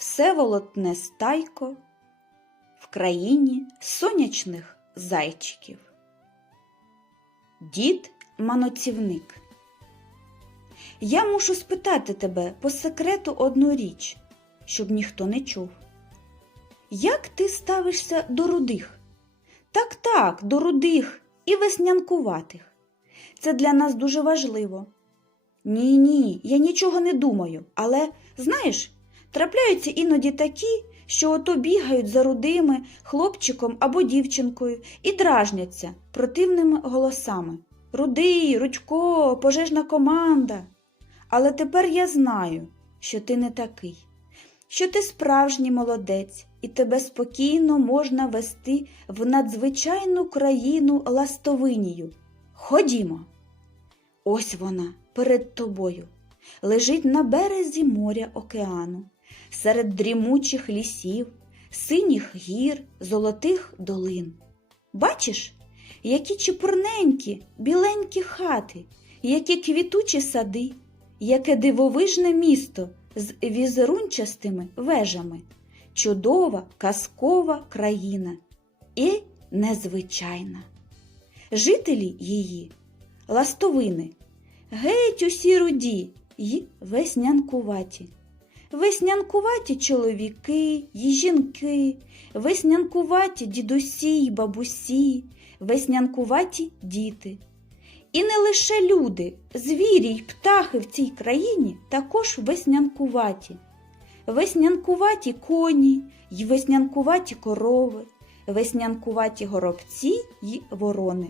Всеволод Нестайко в країні сонячних зайчиків. Дід Маноцівник. Я мушу спитати тебе по секрету одну річ, щоб ніхто не чув. Як ти ставишся до рудих? Так, так, до рудих і веснянкуватих. Це для нас дуже важливо. Ні, ні, я нічого не думаю, але, знаєш, трапляються іноді такі, що ото бігають за рудими хлопчиком або дівчинкою і дражняться противними голосами. Рудий, Рудько, пожежна команда. Але тепер я знаю, що ти не такий, що ти справжній молодець, і тебе спокійно можна вести в надзвичайну країну Ластовинію. Ходімо. Ось вона перед тобою, лежить на березі моря океану, серед дрімучих лісів, синіх гір, золотих долин. Бачиш, які чепурненькі, біленькі хати, які квітучі сади, яке дивовижне місто з візерунчастими вежами, чудова казкова країна і незвичайна. Жителі її ластовини, геть усі руді й веснянкуваті. Веснянкуваті чоловіки й жінки, веснянкуваті дідусі й бабусі, веснянкуваті діти. І не лише люди, звірі й птахи в цій країні також веснянкуваті. Веснянкуваті коні й веснянкуваті корови, веснянкуваті горобці й ворони,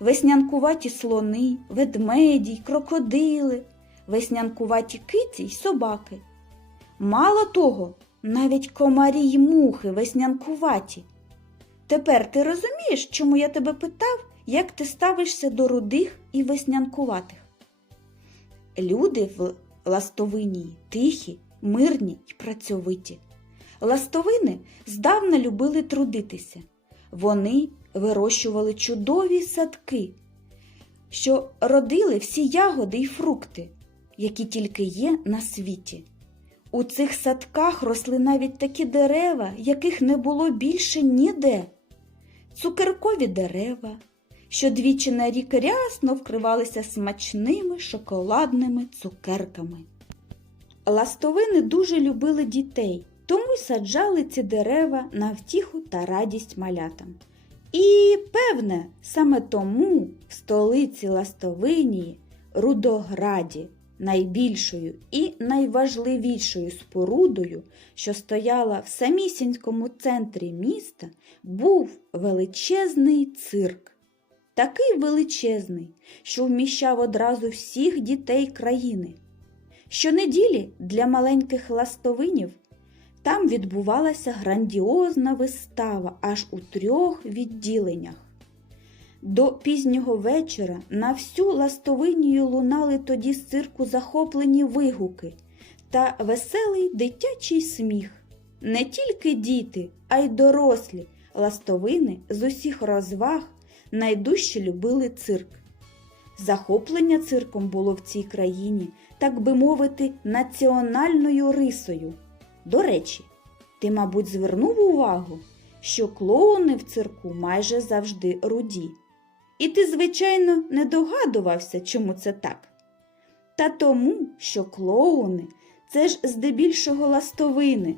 веснянкуваті слони, ведмеді й крокодили, веснянкуваті киці й собаки. Мало того, навіть комарі й мухи веснянкуваті. Тепер ти розумієш, чому я тебе питав, як ти ставишся до рудих і веснянкуватих? Люди в ластовині тихі, мирні й працьовиті. Ластовини здавна любили трудитися. Вони вирощували чудові садки, що родили всі ягоди й фрукти, які тільки є на світі. У цих садках росли навіть такі дерева, яких не було більше ніде. Цукеркові дерева, що двічі на рік рясно вкривалися смачними шоколадними цукерками. Ластовини дуже любили дітей, тому й саджали ці дерева на втіху та радість малятам. І, певне, саме тому в столиці Ластовинії, Рудограді, найбільшою і найважливішою спорудою, що стояла в самісінькому центрі міста, був величезний цирк. Такий величезний, що вміщав одразу всіх дітей країни. Щонеділі для маленьких ластовинів там відбувалася грандіозна вистава аж у трьох відділеннях. До пізнього вечора на всю ластовинію лунали тоді з цирку захоплені вигуки та веселий дитячий сміх. Не тільки діти, а й дорослі ластовини з усіх розваг найдужче любили цирк. Захоплення цирком було в цій країні, так би мовити, національною рисою. До речі, ти, мабуть, звернув увагу, що клоуни в цирку майже завжди руді. І ти, звичайно, не догадувався, чому це так. Та тому, що клоуни це ж здебільшого ластовини.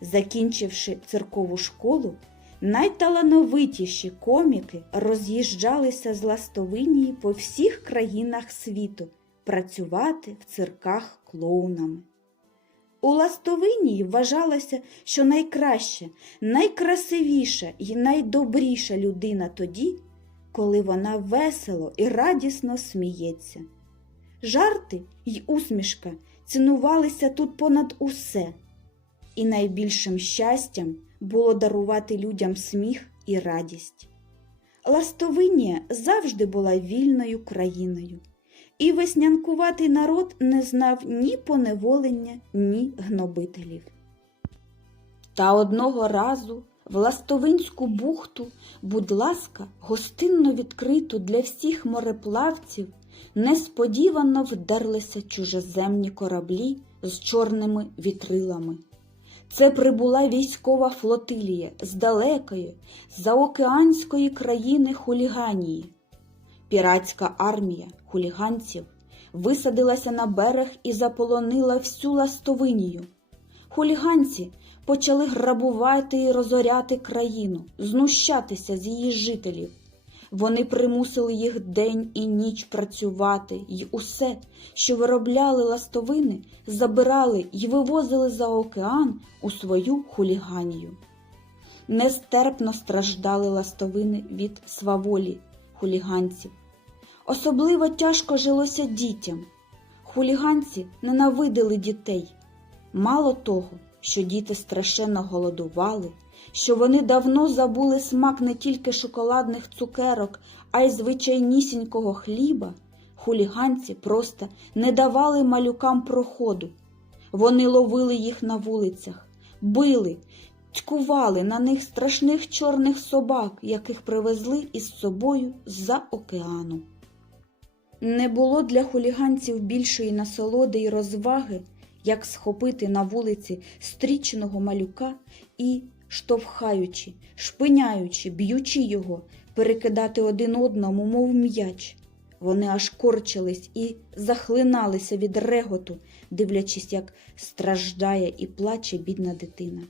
Закінчивши циркову школу, найталановитіші коміки роз'їжджалися з ластовинії по всіх країнах світу працювати в цирках клоунами. У Ластовинії вважалося, що найкраща, найкрасивіша і найдобріша людина тоді, коли вона весело і радісно сміється. Жарти й усмішка цінувалися тут понад усе, і найбільшим щастям було дарувати людям сміх і радість. Ластовинія завжди була вільною країною, і веснянкуватий народ не знав ні поневолення, ні гнобителів. Та одного разу в Ластовинську бухту, будь ласка, гостинно відкриту для всіх мореплавців, несподівано вдерлися чужеземні кораблі з чорними вітрилами. Це прибула військова флотилія з далекої, заокеанської країни хуліганії. Піратська армія хуліганців висадилася на берег і заполонила всю ластовинію. Хуліганці почали грабувати і розоряти країну, знущатися з її жителів. Вони примусили їх день і ніч працювати, й усе, що виробляли ластовини, забирали й вивозили за океан у свою хуліганію. Нестерпно страждали ластовини від сваволі хуліганців. Особливо тяжко жилося дітям. Хуліганці ненавидили дітей. Мало того, що діти страшенно голодували, що вони давно забули смак не тільки шоколадних цукерок, а й звичайнісінького хліба, хуліганці просто не давали малюкам проходу. Вони ловили їх на вулицях, били, тькували на них страшних чорних собак, яких привезли із собою з-за океану. Не було для хуліганців більшої насолоди й розваги, як схопити на вулиці стріченого малюка і, штовхаючи, шпиняючи, б'ючи його, перекидати один одному, мов м'яч. Вони аж корчились і захлиналися від реготу, дивлячись, як страждає і плаче бідна дитина.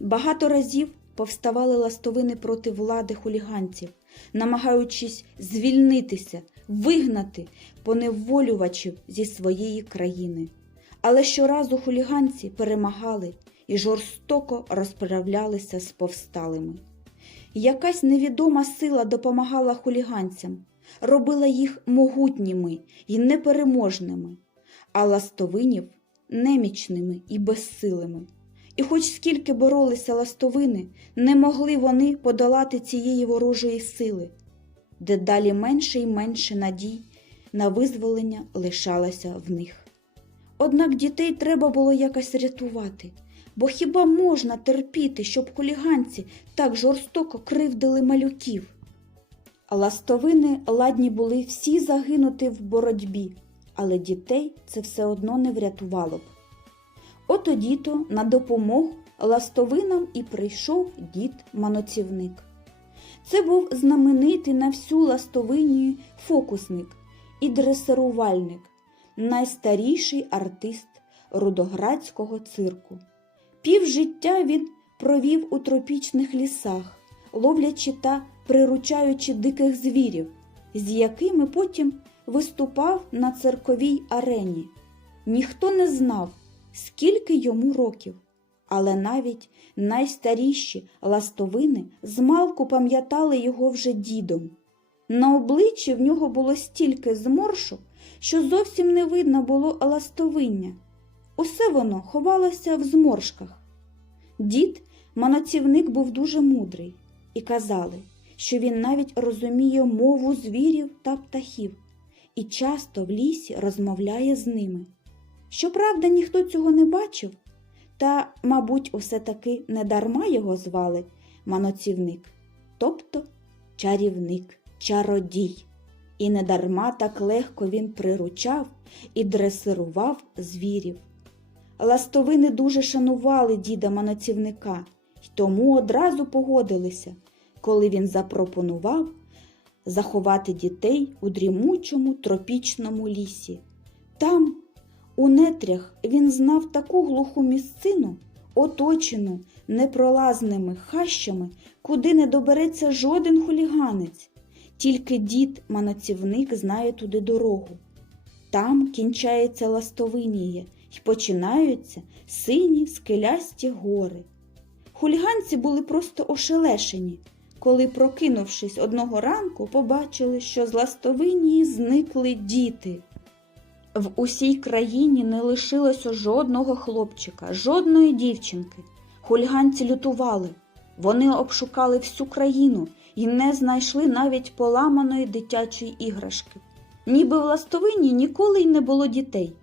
Багато разів повставали ластовини проти влади хуліганців, намагаючись звільнитися, вигнати поневолювачів зі своєї країни. Але щоразу хуліганці перемагали і жорстоко розправлялися з повсталими. Якась невідома сила допомагала хуліганцям, робила їх могутніми і непереможними, а ластовинів немічними і безсилими. І хоч скільки боролися ластовини, не могли вони подолати цієї ворожої сили, дедалі менше й менше надій на визволення лишалося в них. Однак дітей треба було якось рятувати, бо хіба можна терпіти, щоб хуліганці так жорстоко кривдили малюків? Ластовини ладні були всі загинути в боротьбі, але дітей це все одно не врятувало б. Отоді-то на допомогу ластовинам і прийшов дід маноцівник. Це був знаменитий на всю ластовинію фокусник і дресирувальник, найстаріший артист рудоградського цирку. Півжиття він провів у тропічних лісах, ловлячи та приручаючи диких звірів, з якими потім виступав на цирковій арені. Ніхто не знав, скільки йому років, але навіть найстаріші ластовини змалку пам'ятали його вже дідом. На обличчі в нього було стільки зморшок, що зовсім не видно було ластовиння. Усе воно ховалося в зморшках. Дід, маноцівник, був дуже мудрий, і казали, що він навіть розуміє мову звірів та птахів і часто в лісі розмовляє з ними. Щоправда, ніхто цього не бачив, та, мабуть, усе таки недарма його звали маноцівник, тобто чарівник, чародій. І недарма так легко він приручав і дресирував звірів. Ластовини дуже шанували діда маноцівника й тому одразу погодилися, коли він запропонував заховати дітей у дрімучому тропічному лісі. Там, у нетрях, він знав таку глуху місцину, оточену непролазними хащами, куди не добереться жоден хуліганець. Тільки дід маноцівник знає туди дорогу. Там кінчається ластовинія й починаються сині скелясті гори. Хуліганці були просто ошелешені, коли, прокинувшись одного ранку, побачили, що з ластовинії зникли діти. В усій країні не лишилося жодного хлопчика, жодної дівчинки. Хуліганці лютували. Вони обшукали всю країну і не знайшли навіть поламаної дитячої іграшки. Ніби в ластовині ніколи й не було дітей.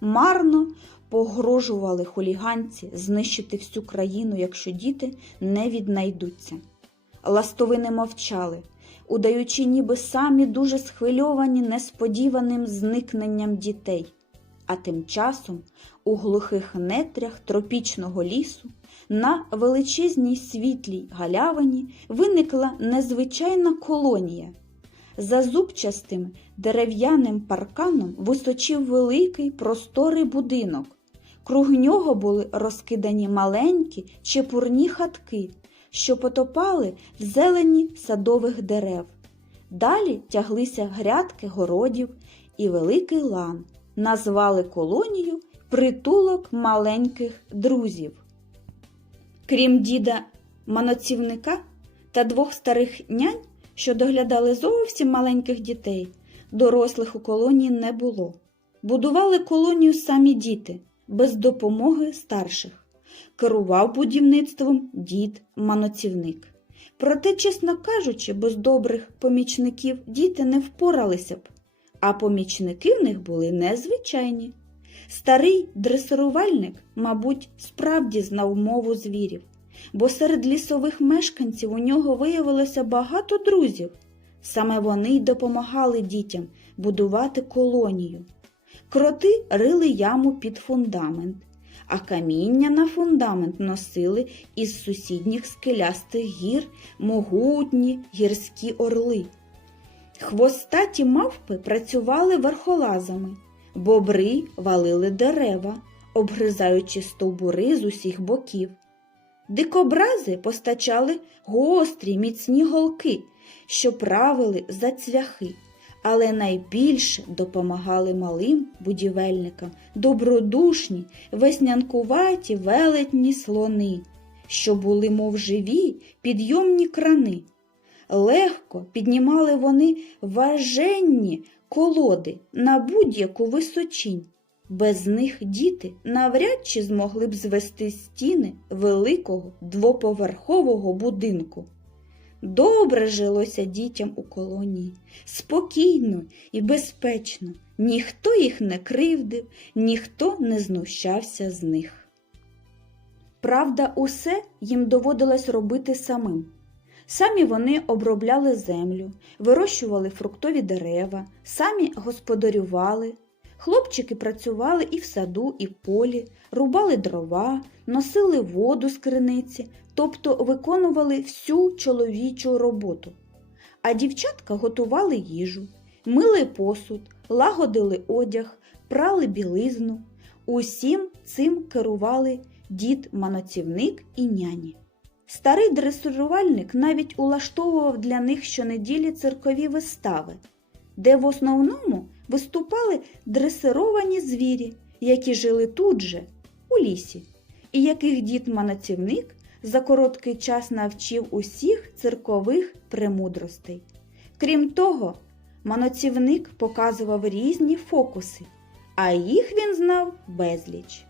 Марно погрожували хуліганці знищити всю країну, якщо діти не віднайдуться. Ластовини мовчали, удаючи, ніби самі дуже схвильовані несподіваним зникненням дітей. А тим часом у глухих нетрях тропічного лісу на величезній світлій галявині виникла незвичайна колонія. За зубчастим дерев'яним парканом височив великий просторий будинок. Круг нього були розкидані маленькі чепурні хатки, що потопали в зелені садових дерев. Далі тяглися грядки городів і великий лан. Назвали колонію притулок маленьких друзів. Крім діда маноцівника та двох старих нянь, що доглядали зовсім маленьких дітей, дорослих у колонії не було. Будували колонію самі діти, без допомоги старших. Керував будівництвом дід маноцівник. Проте, чесно кажучи, без добрих помічників діти не впоралися б, а помічники в них були незвичайні. Старий дресирувальник, мабуть, справді знав мову звірів, бо серед лісових мешканців у нього виявилося багато друзів. Саме вони й допомагали дітям будувати колонію. Кроти рили яму під фундамент, а каміння на фундамент носили із сусідніх скелястих гір могутні гірські орли. Хвостаті мавпи працювали верхолазами, бобри валили дерева, обгризаючи стовбури з усіх боків. Дикобрази постачали гострі міцні голки, що правили за цвяхи, але найбільше допомагали малим будівельникам добродушні, веснянкуваті велетні слони, що були, мов живі, підйомні крани. Легко піднімали вони важенні колоди на будь-яку височінь. Без них діти навряд чи змогли б звести стіни великого двоповерхового будинку. Добре жилося дітям у колонії, спокійно і безпечно. Ніхто їх не кривдив, ніхто не знущався з них. Правда, усе їм доводилось робити самим. Самі вони обробляли землю, вирощували фруктові дерева, самі господарювали. Хлопчики працювали і в саду, і в полі, рубали дрова, носили воду з криниці, тобто виконували всю чоловічу роботу. А дівчатка готували їжу, мили посуд, лагодили одяг, прали білизну. Усім цим керували дід маноцівник і няні. Старий дресирувальник навіть улаштовував для них щонеділі циркові вистави, де в основному виступали дресировані звірі, які жили тут же, у лісі, і яких дід манацівник за короткий час навчив усіх циркових премудростей. Крім того, маноцівник показував різні фокуси, а їх він знав безліч.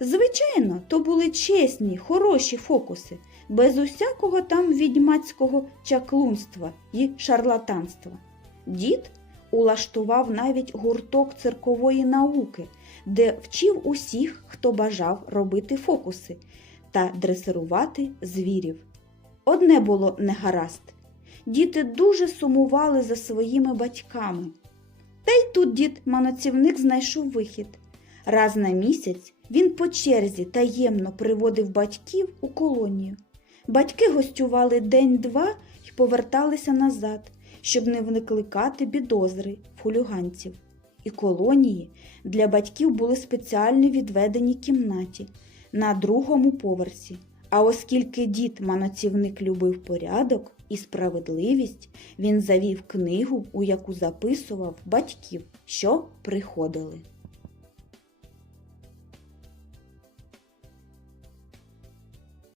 Звичайно, то були чесні, хороші фокуси, без усякого там відьмацького чаклунства і шарлатанства. Дід улаштував навіть гурток циркової науки, де вчив усіх, хто бажав робити фокуси та дресирувати звірів. Одне було негаразд. Діти дуже сумували за своїми батьками. Та й тут дід маноцівник знайшов вихід. Раз на місяць він по черзі таємно приводив батьків у колонію. Батьки гостювали день-два і поверталися назад, щоб не викликати підозри в хуліганців. І колонії для батьків були спеціально відведені кімнаті на другому поверсі. А оскільки дід маноцівник любив порядок і справедливість, він завів книгу, у яку записував батьків, що приходили.